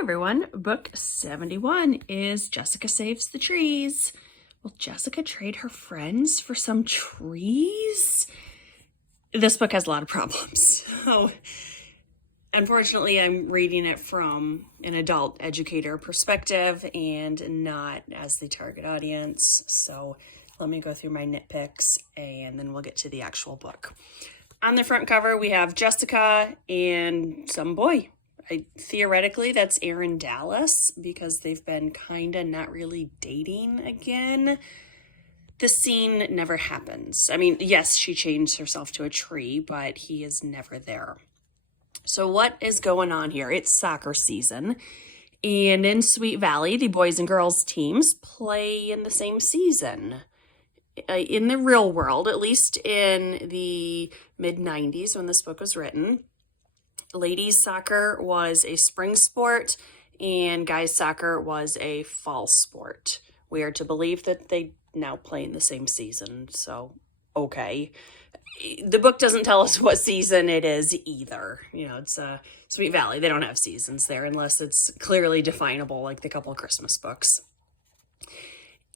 everyone, book 71 is Jessica Saves the Trees. Will Jessica trade her friends for some trees? This book has a lot of problems. So, unfortunately, I'm reading it from an adult educator perspective and not as the target audience. So let me go through my nitpicks and then we'll get to the actual book. On the front cover, we have Jessica and some boy. Theoretically, that's Aaron Dallas because they've been kind of not really dating again. The scene never happens. I mean, yes, she changed herself to a tree, but he is never there. So what is going on here? It's soccer season. And in Sweet Valley, the boys and girls teams play in the same season. In the real world, at least in the mid-90s when this book was written, ladies soccer was a spring sport and guys soccer was a fall sport. We are to believe that they now play in the same season, so okay. The book doesn't tell us what season it is either. You know, it's Sweet Valley. They don't have seasons there unless it's clearly definable like the couple Christmas books.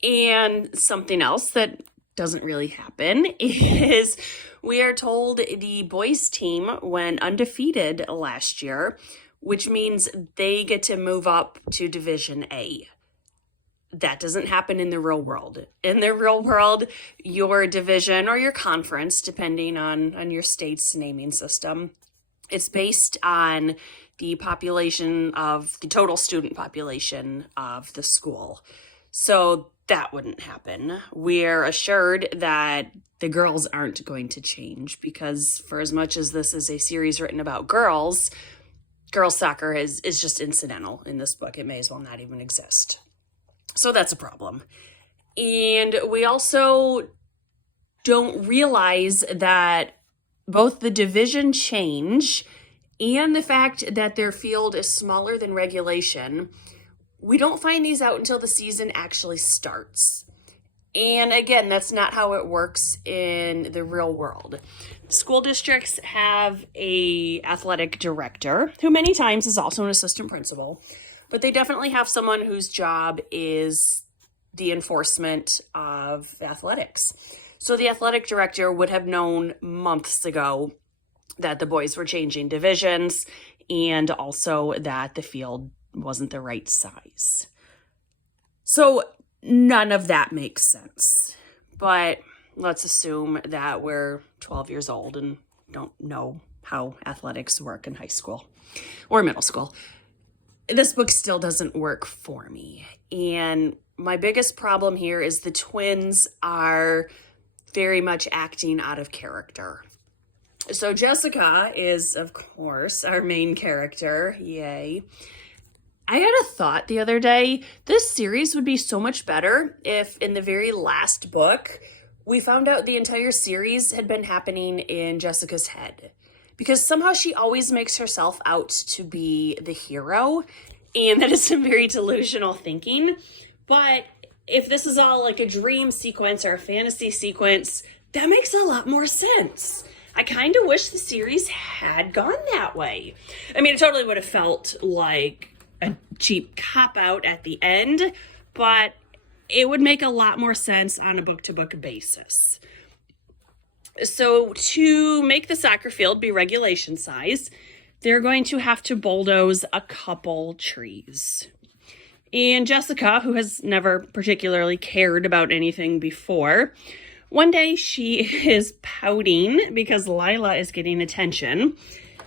And something else that doesn't really happen is we are told the boys team went undefeated last year, which means they get to move up to Division A. That doesn't happen in the real world. In the real world, your division or your conference, depending on your state's naming system, it's based on the population of the total student population of the school. So that wouldn't happen. We're assured that the girls aren't going to change because for as much as this is a series written about girls soccer is just incidental in this book. It may as well not even exist. So that's a problem. And we also don't realize that both the division change and the fact that their field is smaller than regulation, we don't find these out until the season actually starts. And again, that's not how it works in the real world. School districts have an athletic director who many times is also an assistant principal, but they definitely have someone whose job is the enforcement of athletics. So the athletic director would have known months ago that the boys were changing divisions and also that the field wasn't the right size. So none of that makes sense. But let's assume that we're 12 years old and don't know how athletics work in high school or middle school. This book still doesn't work for me. And my biggest problem here is the twins are very much acting out of character. So Jessica is, of course, our main character. Yay. I had a thought the other day. This series would be so much better if in the very last book, we found out the entire series had been happening in Jessica's head. Because somehow she always makes herself out to be the hero. And that is some very delusional thinking. But if this is all like a dream sequence or a fantasy sequence, that makes a lot more sense. I kind of wish the series had gone that way. I mean, it totally would have felt like a cheap cop-out at the end, but it would make a lot more sense on a book-to-book basis. So to make the soccer field be regulation size, they're going to have to bulldoze a couple trees. And Jessica, who has never particularly cared about anything before, one day she is pouting because Lila is getting attention.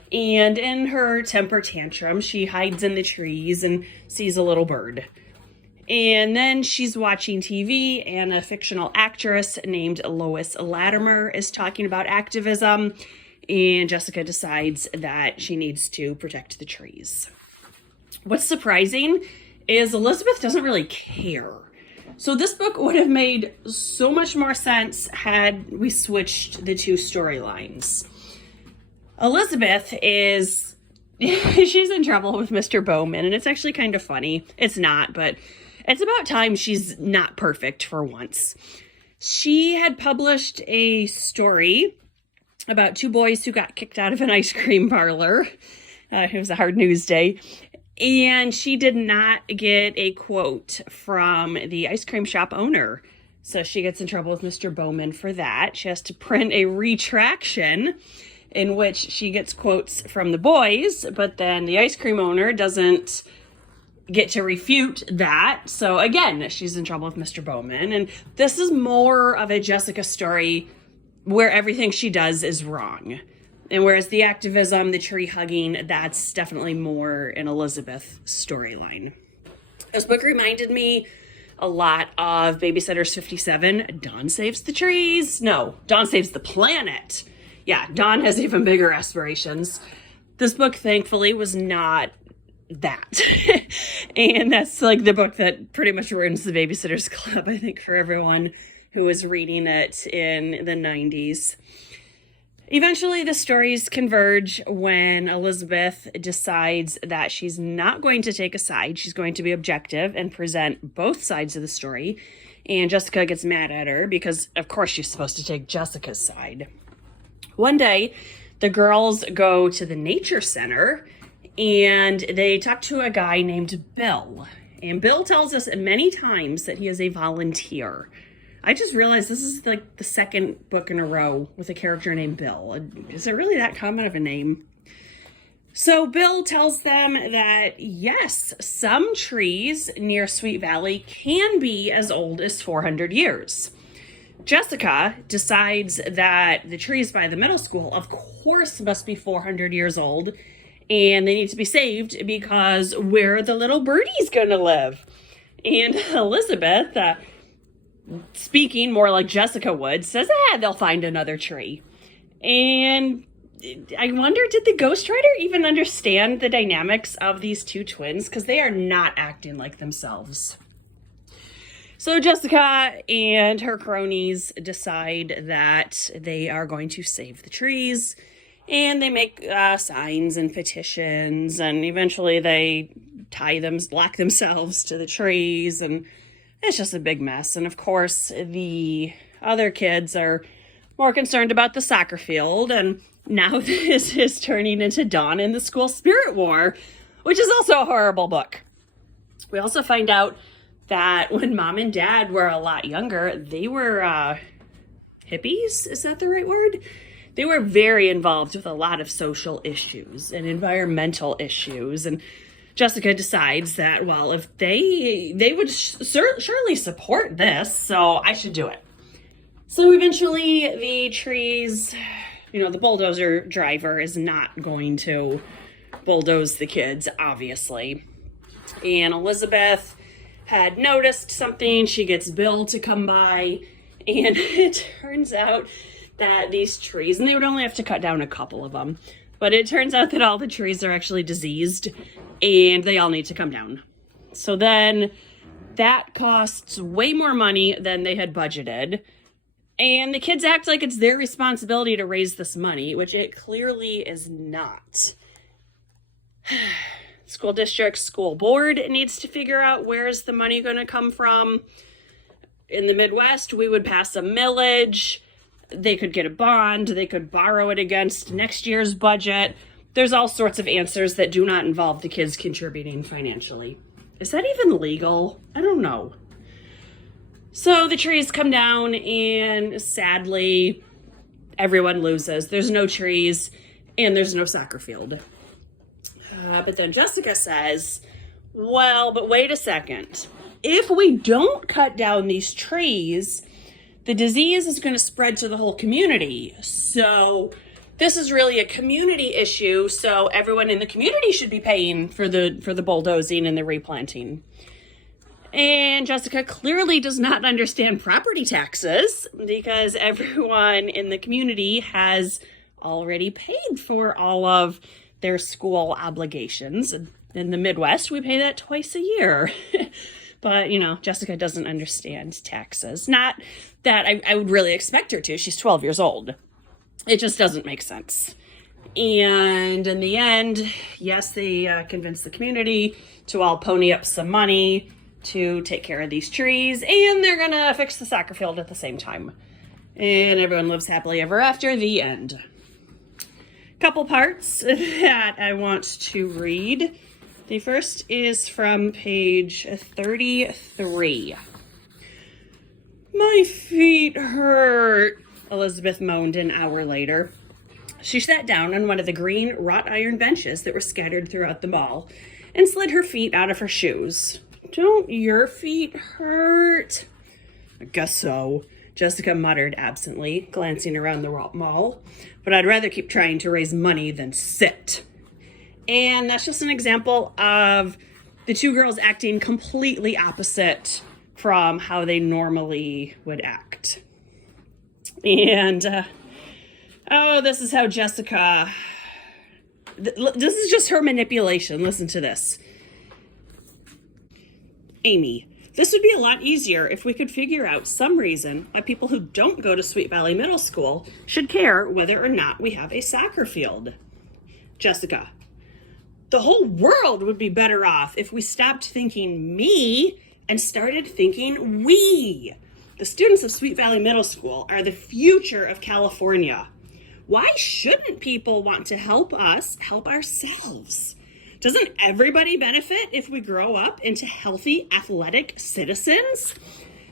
And in her temper tantrum, she hides in the trees and sees a little bird. And then she's watching TV and a fictional actress named Lois Latimer is talking about activism. And Jessica decides that she needs to protect the trees. What's surprising is Elizabeth doesn't really care. So this book would have made so much more sense had we switched the two storylines. Elizabeth is, she's in trouble with Mr. Bowman, and it's actually kind of funny. It's not, but it's about time she's not perfect for once. She had published a story about two boys who got kicked out of an ice cream parlor. It was a hard news day. And she did not get a quote from the ice cream shop owner. So she gets in trouble with Mr. Bowman for that. She has to print a retraction in which she gets quotes from the boys, but then the ice cream owner doesn't get to refute that. So again, she's in trouble with Mr. Bowman. And this is more of a Jessica story where everything she does is wrong. And whereas the activism, the tree hugging, that's definitely more an Elizabeth storyline. This book reminded me a lot of Babysitter's 57. Dawn saves the trees. No, Dawn saves the planet. Yeah, Dawn has even bigger aspirations. This book, thankfully, was not that. And that's like the book that pretty much ruins the Babysitter's Club, I think, for everyone who was reading it in the 90s. Eventually, the stories converge when Elizabeth decides that she's not going to take a side. She's going to be objective and present both sides of the story. And Jessica gets mad at her because, of course, she's supposed to take Jessica's side. One day, the girls go to the nature center and they talk to a guy named Bill. And Bill tells us many times that he is a volunteer. I just realized this is like the second book in a row with a character named Bill. Is it really that common of a name? So Bill tells them that, yes, some trees near Sweet Valley can be as old as 400 years. Jessica decides that the trees by the middle school, of course, must be 400 years old, and they need to be saved because where are the little birdies going to live? And Elizabeth, speaking more like Jessica would, says, they'll find another tree. And I wonder, did the ghostwriter even understand the dynamics of these two twins? Because they are not acting like themselves. So Jessica and her cronies decide that they are going to save the trees. And they make signs and petitions. And eventually they lock themselves to the trees. And it's just a big mess. And of course, the other kids are more concerned about the soccer field. And now this is turning into Dawn in the School Spirit War, which is also a horrible book. We also find out that when Mom and Dad were a lot younger, they were hippies. Is that the right word? They were very involved with a lot of social issues and environmental issues. And Jessica decides that, well, if they would surely support this, so I should do it. So eventually the trees, the bulldozer driver is not going to bulldoze the kids, obviously. And Elizabeth had noticed something. She gets Bill to come by, and it turns out that these trees, and they would only have to cut down a couple of them, but it turns out that all the trees are actually diseased and they all need to come down. So then that costs way more money than they had budgeted. And the kids act like it's their responsibility to raise this money, which it clearly is not. School district, school board needs to figure out where is the money going to come from. In the Midwest, we would pass a millage. They could get a bond. They could borrow it against next year's budget. There's all sorts of answers that do not involve the kids contributing financially. Is that even legal? I don't know. So the trees come down and sadly, everyone loses. There's no trees and there's no soccer field. But then Jessica says, well, but wait a second. If we don't cut down these trees, the disease is going to spread to the whole community. So this is really a community issue. So everyone in the community should be paying for the bulldozing and the replanting. And Jessica clearly does not understand property taxes because everyone in the community has already paid for all of their school obligations. In the Midwest, we pay that twice a year. But, Jessica doesn't understand taxes. Not that I would really expect her to. She's 12 years old. It just doesn't make sense. And in the end, yes, they convince the community to all pony up some money to take care of these trees, and they're going to fix the soccer field at the same time. And everyone lives happily ever after. The end. Couple parts that I want to read. The first is from page 33. My feet hurt, Elizabeth moaned an hour later. She sat down on one of the green wrought iron benches that were scattered throughout the mall and slid her feet out of her shoes. Don't your feet hurt? I guess so, Jessica muttered absently, glancing around the mall. But I'd rather keep trying to raise money than sit. And that's just an example of the two girls acting completely opposite from how they normally would act. And, this is how Jessica, this is just her manipulation. Listen to this. Amy, this would be a lot easier if we could figure out some reason why people who don't go to Sweet Valley Middle School should care whether or not we have a soccer field. Jessica, the whole world would be better off if we stopped thinking me and started thinking we. The students of Sweet Valley Middle School are the future of California. Why shouldn't people want to help us help ourselves? Doesn't everybody benefit if we grow up into healthy, athletic citizens?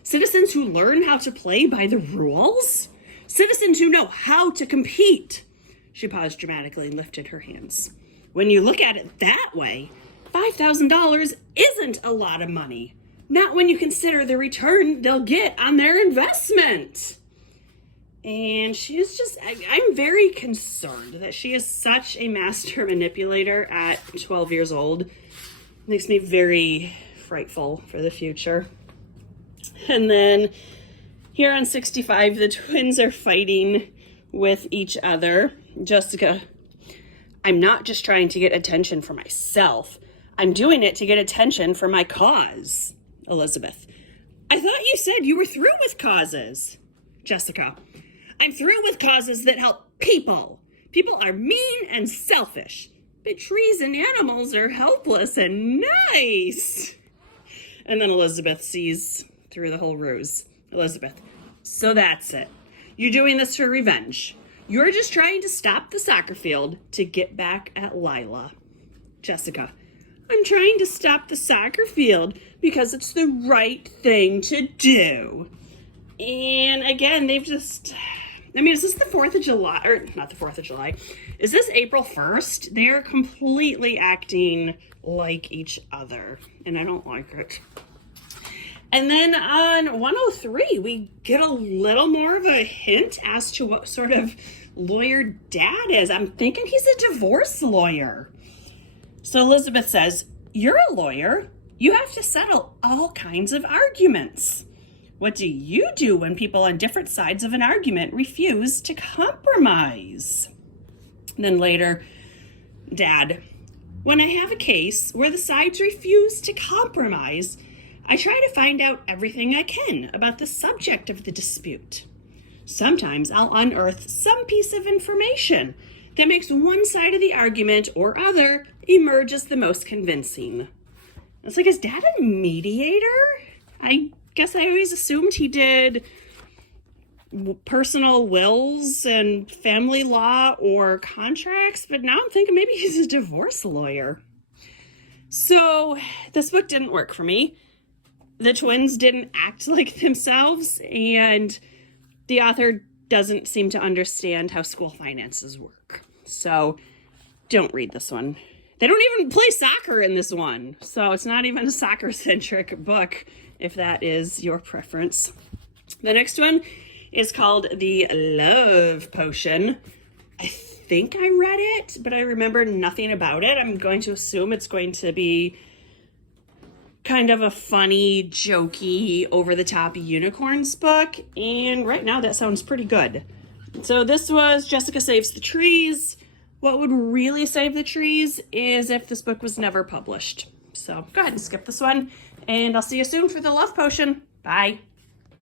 Citizens who learn how to play by the rules? Citizens who know how to compete? She paused dramatically and lifted her hands. When you look at it that way, $5,000 isn't a lot of money. Not when you consider the return they'll get on their investment. And she is just, I'm very concerned that she is such a master manipulator at 12 years old. Makes me very frightful for the future. And then here on 65, the twins are fighting with each other. Jessica, I'm not just trying to get attention for myself. I'm doing it to get attention for my cause. Elizabeth, I thought you said you were through with causes. Jessica, I'm through with causes that help people. People are mean and selfish, but trees and animals are helpless and nice. And then Elizabeth sees through the whole ruse. Elizabeth, so that's it. You're doing this for revenge. You're just trying to stop the soccer field to get back at Lila. Jessica, I'm trying to stop the soccer field because it's the right thing to do. And again, they've just, is this the 4th of July? Or not the 4th of July. Is this April 1st? They're completely acting like each other. And I don't like it. And then on 103, we get a little more of a hint as to what sort of lawyer Dad is. I'm thinking he's a divorce lawyer. So Elizabeth says, you're a lawyer. You have to settle all kinds of arguments. What do you do when people on different sides of an argument refuse to compromise? And then later, Dad, when I have a case where the sides refuse to compromise, I try to find out everything I can about the subject of the dispute. Sometimes I'll unearth some piece of information that makes one side of the argument or other emerge as the most convincing. It's like, is Dad a mediator? I guess I always assumed he did personal wills and family law or contracts, but now I'm thinking maybe he's a divorce lawyer. So this book didn't work for me. The twins didn't act like themselves, and the author doesn't seem to understand how school finances work. So don't read this one. They don't even play soccer in this one, so it's not even a soccer-centric book, if that is your preference. The next one is called The Love Potion. I think I read it, but I remember nothing about it. I'm going to assume it's going to be kind of a funny, jokey, over-the-top unicorns book, and right now that sounds pretty good. So this was Jessica Saves the Trees. What would really save the trees is if this book was never published. So go ahead and skip this one, and I'll see you soon for The Love Potion. Bye.